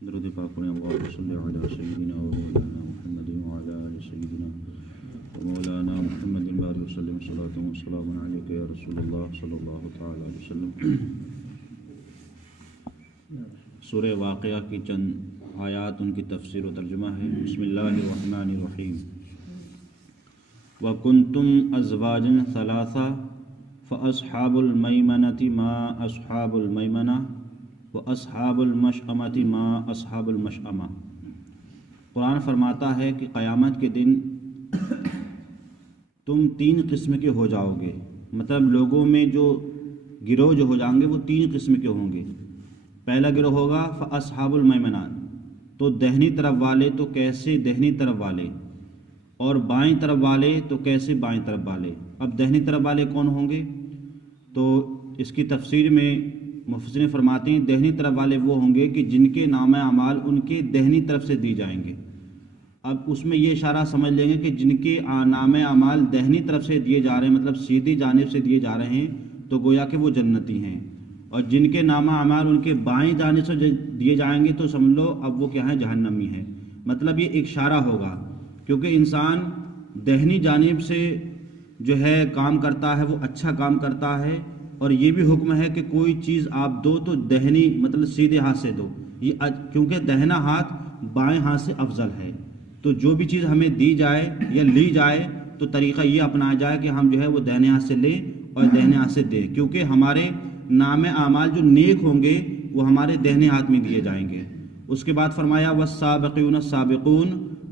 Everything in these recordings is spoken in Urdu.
درود پاک پڑھیں اللہم صلی علی سیدنا و مولانا محمد وعلی آل سیدنا و مولانا محمد بارک وسلم صلاۃ و سلام علیک یا رسول اللہ صلی اللہ تعالی علیہ وسلم۔ سورہ واقعہ کی چند آیات، ان کی تفسیر و ترجمہ ہے۔ بسم اللہ الرحمن الرحیم۔ وَكُنْتُمْ أَزْوَاجًا ثَلَاثَةً فَأَصْحَابُ الْمَيْمَنَةِ مَا أَصْحَابُ الْمَيْمَنَةِ وَأَصْحَابُ الْمَشْأَمَةِ مَا أَصْحَابُ الْمَشْأَمَةِ۔ قرآن فرماتا ہے کہ قیامت کے دن تم تین قسم کے ہو جاؤ گے، مطلب لوگوں میں جو گروہ جو ہو جائیں گے وہ تین قسم کے ہوں گے۔ پہلا گروہ ہوگا فَأَصْحَابُ الْمَيْمَنَةِ، تو دہنی طرف والے تو کیسے دہنی طرف والے، اور بائیں طرف والے تو کیسے بائیں طرف والے۔ اب دہنی طرف والے کون ہوں گے؟ تو اس کی تفسیر میں مفسرین فرماتے ہیں دہنی طرف والے وہ ہوں گے کہ جن کے نام اعمال ان کے دہنی طرف سے دی جائیں گے۔ اب اس میں یہ اشارہ سمجھ لیں گے کہ جن کے نام اعمال دہنی طرف سے دیے جا رہے ہیں، مطلب سیدھی جانب سے دیے جا رہے ہیں، تو گویا کہ وہ جنتی ہیں، اور جن کے نام اعمال ان کے بائیں جانب سے دیے جائیں گے تو سمجھ لو اب وہ کیا ہیں، جہنمی ہیں۔ مطلب یہ ایک اشارہ ہوگا، کیونکہ انسان دہنی جانب سے جو ہے کام کرتا ہے وہ اچھا کام کرتا ہے، اور یہ بھی حکم ہے کہ کوئی چیز آپ دو تو دہنی مطلب سیدھے ہاتھ سے دو، یہ کیونکہ دہنا ہاتھ بائیں ہاتھ سے افضل ہے۔ تو جو بھی چیز ہمیں دی جائے یا لی جائے تو طریقہ یہ اپنایا جائے کہ ہم جو ہے وہ دہنے ہاتھ سے لیں اور دہنے ہاتھ سے دیں، کیونکہ ہمارے نام اعمال جو نیک ہوں گے وہ ہمارے دہنے ہاتھ میں دیے جائیں گے۔ اس کے بعد فرمایا والسابقون السابقون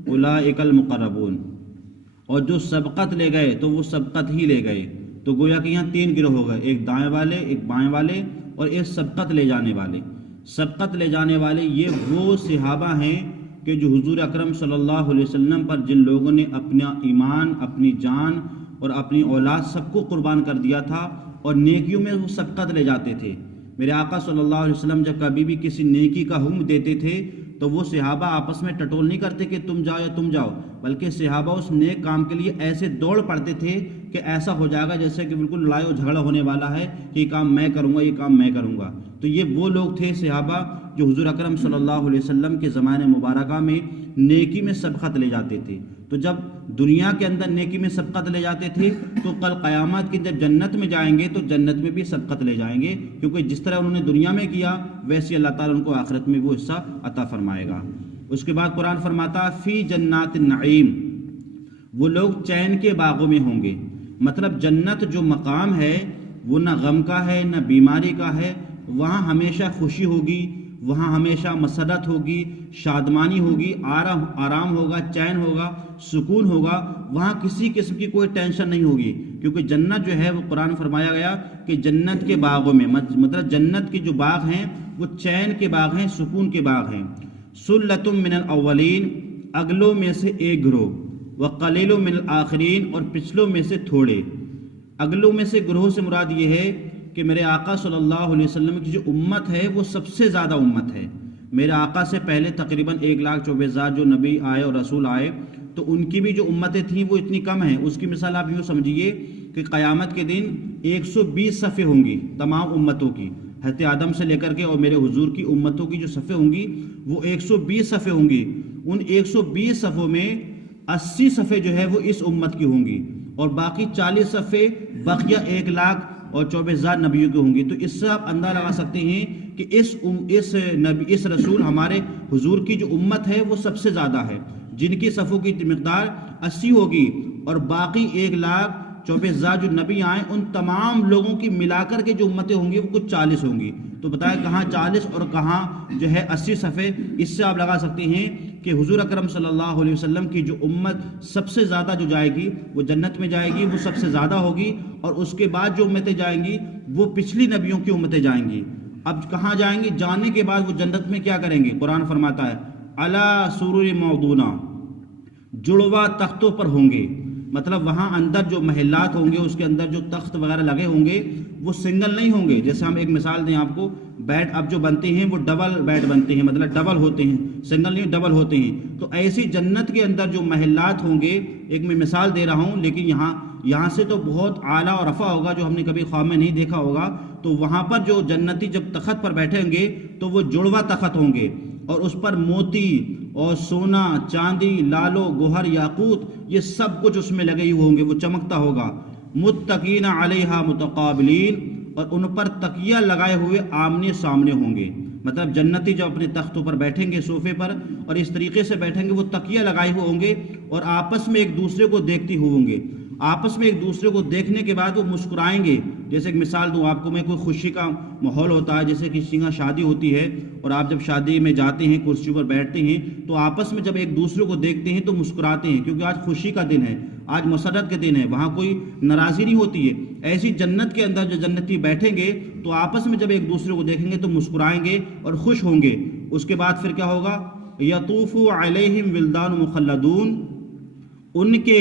اولئک المقربون، اور جو سبقت لے گئے تو وہ سبقت ہی لے گئے۔ تو گویا کہ یہاں تین گروہ ہو گئے، ایک دائیں والے، ایک بائیں والے، اور ایک سبقت لے جانے والے۔ سبقت لے جانے والے یہ وہ صحابہ ہیں کہ جو حضور اکرم صلی اللہ علیہ وسلم پر جن لوگوں نے اپنا ایمان، اپنی جان اور اپنی اولاد سب کو قربان کر دیا تھا، اور نیکیوں میں وہ سبقت لے جاتے تھے۔ میرے آقا صلی اللہ علیہ وسلم جب کبھی بھی کسی نیکی کا حکم دیتے تھے تو وہ صحابہ آپس میں ٹٹول نہیں کرتے کہ تم جاؤ یا تم جاؤ، بلکہ صحابہ اس نیک کام کے لیے ایسے دوڑ پڑتے تھے کہ ایسا ہو جائے گا جیسے کہ بالکل لڑائی و جھگڑا ہونے والا ہے کہ یہ کام میں کروں گا، یہ کام میں کروں گا۔ تو یہ وہ لوگ تھے صحابہ جو حضور اکرم صلی اللہ علیہ وسلم کے زمانے مبارکہ میں نیکی میں سبقت لے جاتے تھے۔ تو جب دنیا کے اندر نیکی میں سبقت لے جاتے تھے تو کل قیامت کی جب جنت میں جائیں گے تو جنت میں بھی سبقت لے جائیں گے، کیونکہ جس طرح انہوں نے دنیا میں کیا ویسے اللہ تعالیٰ ان کو آخرت میں وہ حصہ عطا فرمائے گا۔ اس کے بعد قرآن فرماتا فی جنات النعیم، وہ لوگ چین کے باغوں میں ہوں گے۔ مطلب جنت جو مقام ہے وہ نہ غم کا ہے نہ بیماری کا ہے، وہاں ہمیشہ خوشی ہوگی، وہاں ہمیشہ مسرت ہوگی، شادمانی ہوگی، آرام ہوگا، چین ہوگا، سکون ہوگا، وہاں کسی قسم کی کوئی ٹینشن نہیں ہوگی، کیونکہ جنت جو ہے وہ قرآن فرمایا گیا کہ جنت کے باغوں میں، مطلب جنت کے جو باغ ہیں وہ چین کے باغ ہیں، سکون کے باغ ہیں۔ سلۃ من الاولین، اگلوں میں سے ایک گروہ، وقلیل من الآخرین، اور پچھلوں میں سے تھوڑے۔ اگلوں میں سے گروہ سے مراد یہ ہے کہ میرے آقا صلی اللہ علیہ وسلم کی جو امت ہے وہ سب سے زیادہ امت ہے۔ میرے آقا سے پہلے تقریباً 1,24,000 جو نبی آئے اور رسول آئے تو ان کی بھی جو امتیں تھیں وہ اتنی کم ہیں۔ اس کی مثال آپ یوں سمجھیے کہ قیامت کے دن 120 صفیں ہوں گی تمام امتوں کی، حضرت آدم سے لے کر کے اور میرے حضور کی امتوں کی جو صفیں ہوں گی وہ 120 صفیں ہوں گی۔ ان 120 صفوں میں 80 صفیں جو ہے وہ اس امت کی ہوں گی، اور باقی 40 صفیں بقیہ 1,24,000 نبیوں کی ہوں گی۔ تو اس سے آپ اندازہ لگا سکتے ہیں کہ اس رسول ہمارے حضور کی جو امت ہے وہ سب سے زیادہ ہے، جن کی صفوں کی مقدار 80 ہوگی، اور باقی 1,24,000 جو نبی آئیں ان تمام لوگوں کی ملا کر کے جو امتیں ہوں گی وہ کچھ 40 ہوں گی۔ تو بتائیں کہاں 40 اور کہاں جو ہے 80 صفیں۔ اس سے آپ لگا سکتے ہیں کہ حضور اکرم صلی اللہ علیہ وسلم کی جو امت سب سے زیادہ جو جائے گی وہ جنت میں جائے گی، وہ سب سے زیادہ ہوگی، اور اس کے بعد جو امتیں جائیں گی وہ پچھلی نبیوں کی امتیں جائیں گی۔ اب کہاں جائیں گی؟ جانے کے بعد وہ جنت میں کیا کریں گے؟ قرآن فرماتا ہے علی سرر موضونہ، جڑوا تختوں پر ہوں گے۔ مطلب وہاں اندر جو محلات ہوں گے اس کے اندر جو تخت وغیرہ لگے ہوں گے وہ سنگل نہیں ہوں گے۔ جیسے ہم ایک مثال دیں آپ کو، بیڈ اب جو بنتے ہیں وہ ڈبل بیڈ بنتے ہیں، مطلب ڈبل ہوتے ہیں، سنگل نہیں ڈبل ہوتے ہیں۔ تو ایسی جنت کے اندر جو محلات ہوں گے، ایک میں مثال دے رہا ہوں لیکن یہاں سے تو بہت اعلیٰ اور رفع ہوگا جو ہم نے کبھی خواب میں نہیں دیکھا ہوگا۔ تو وہاں پر جو جنتی جب تخت پر بیٹھیں گے تو وہ جڑوا تخت ہوں گے، اور اس پر موتی اور سونا چاندی لالو گوہر یاقوت یہ سب کچھ اس میں لگے ہوئے ہوں گے، وہ چمکتا ہوگا۔ متقین علیہا متقابلین، اور ان پر تکیہ لگائے ہوئے آمنے سامنے ہوں گے۔ مطلب جنتی جب اپنے تختوں پر بیٹھیں گے، صوفے پر، اور اس طریقے سے بیٹھیں گے، وہ تکیہ لگائے ہوئے ہوں گے اور آپس میں ایک دوسرے کو دیکھتے ہوئے ہوں گے۔ آپس میں ایک دوسرے کو دیکھنے کے بعد وہ مسکرائیں گے۔ جیسے ایک مثال دوں آپ کو میں، کوئی خوشی کا ماحول ہوتا ہے، جیسے کسی کا شادی ہوتی ہے اور آپ جب شادی میں جاتے ہیں، کرسی پر بیٹھتے ہیں، تو آپس میں جب ایک دوسرے کو دیکھتے ہیں تو مسکراتے ہیں، کیونکہ آج خوشی کا دن ہے، آج مسرت کے دن ہے، وہاں کوئی ناراضی نہیں ہوتی ہے۔ ایسی جنت کے اندر جو جنتی بیٹھیں گے تو آپس میں جب ایک دوسرے کو دیکھیں گے تو مسکرائیں گے اور خوش ہوں گے۔ اس کے بعد پھر کیا ہوگا؟ یطوف علیہم ولدان مخلدون، ان کے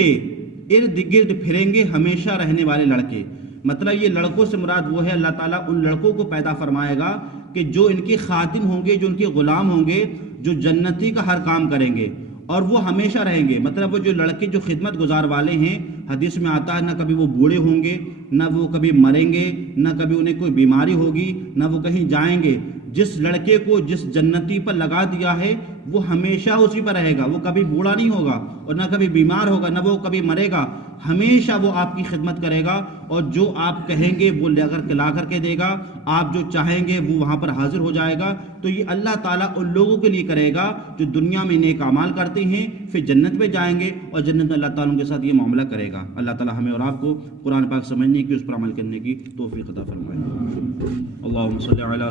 ارد گرد پھریں گے ہمیشہ رہنے والے لڑکے۔ مطلب یہ لڑکوں سے مراد وہ ہے، اللہ تعالیٰ ان لڑکوں کو پیدا فرمائے گا کہ جو ان کے خادم ہوں گے، جو ان کے غلام ہوں گے، جو جنتی کا ہر کام کریں گے اور وہ ہمیشہ رہیں گے۔ مطلب وہ جو لڑکے جو خدمت گزار والے ہیں، حدیث میں آتا ہے نہ کبھی وہ بوڑھے ہوں گے، نہ وہ کبھی مریں گے، نہ کبھی انہیں کوئی بیماری ہوگی، نہ وہ کہیں جائیں گے۔ جس لڑکے کو جس جنتی پر لگا دیا ہے وہ ہمیشہ اسی پر رہے گا، وہ کبھی بوڑھا نہیں ہوگا اور نہ کبھی بیمار ہوگا، نہ وہ کبھی مرے گا، ہمیشہ وہ آپ کی خدمت کرے گا، اور جو آپ کہیں گے وہ لا کر کے دے گا، آپ جو چاہیں گے وہ وہاں پر حاضر ہو جائے گا۔ تو یہ اللہ تعالیٰ ان لوگوں کے لیے کرے گا جو دنیا میں نیک اعمال کرتے ہیں، پھر جنت میں جائیں گے اور جنت میں اللہ تعالیٰ کے ساتھ یہ معاملہ کرے گا۔ اللہ تعالیٰ ہمیں اور آپ کو قرآن پاک سمجھنے کی، اس پر عمل کرنے کی توفیق عطا فرمائے۔ اللہم صلی علی